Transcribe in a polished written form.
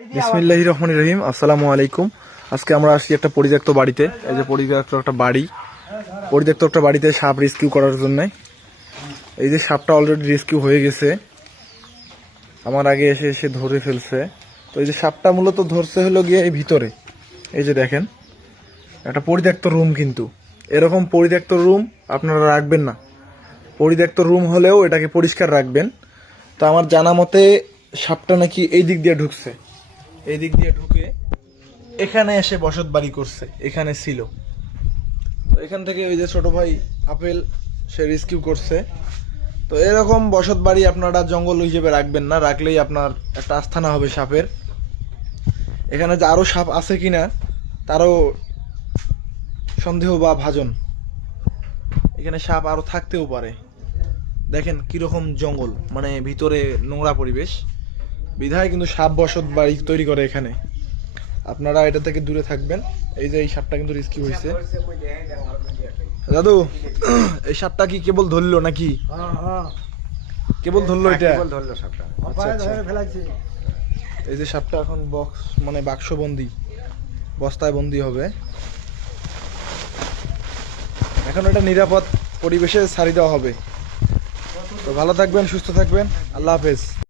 বিসমিল্লাহির রহমানির রহিম। আসসালামু আলাইকুম। আজকে আমরা আসছি একটা পরিত্যক্ত বাড়িতে। এই যে পরিত্যক্ত একটা বাড়িতে সাপ রেস্কিউ করার জন্য। এই যে সাপটা অলরেডি রেস্কিউ হয়ে গেছে, আমার আগে এসে এসে ধরে ফেলছে। তো এই যে সাপটা মূলত ধরছে হলো গিয়ে এই ভিতরে। এই যে দেখেন, একটা পরিত্যক্ত রুম, কিন্তু এরকম পরিত্যক্ত রুম আপনারা রাখবেন না। পরিত্যক্ত রুম হলেও এটাকে পরিষ্কার রাখবেন। তো আমার জানা মতে সাপটা নাকি এই দিক দিয়ে ঢুকছে, এই দিক দিয়ে ঢুকে এখানে এসে বসত বাড়ি করছে, এখানে ছিল। তো এখান থেকে ওই যে ছোট ভাই আপেল, সে রেস্কিউ করছে। তো এরকম বসত বাড়ি আপনারা জঙ্গল হিসেবে রাখবেন না, রাখলেই আপনার একটা আস্থানা হবে সাপের। এখানে যে আরো সাপ আছে কিনা তারও সন্দেহ বা ভাজন। এখানে সাপ আরো থাকতেও পারে। দেখেন কিরকম জঙ্গল, মানে ভিতরে নোংরা পরিবেশ, বিধায় কিন্তু সাপ বসত বাড়ি তৈরি করে এখানে। আপনারা এটা থেকে দূরে থাকবেন। এই যে এই সাপটা কিন্তু রেস্কিউ হয়েছে। দাদু, এই সাপটা কি কেবল ধরলো নাকি? কেবল ধরলো এটা? আচ্ছা, আচ্ছা। এই যে সাপটা এখন বক্স মানে বাক্সবন্দি, বস্তায় বন্দি হবে। এখন এটা নিরাপদ পরিবেশে ছাড়ি দেওয়া হবে। তো ভালো থাকবেন, সুস্থ থাকবেন, আল্লাহ হাফেজ।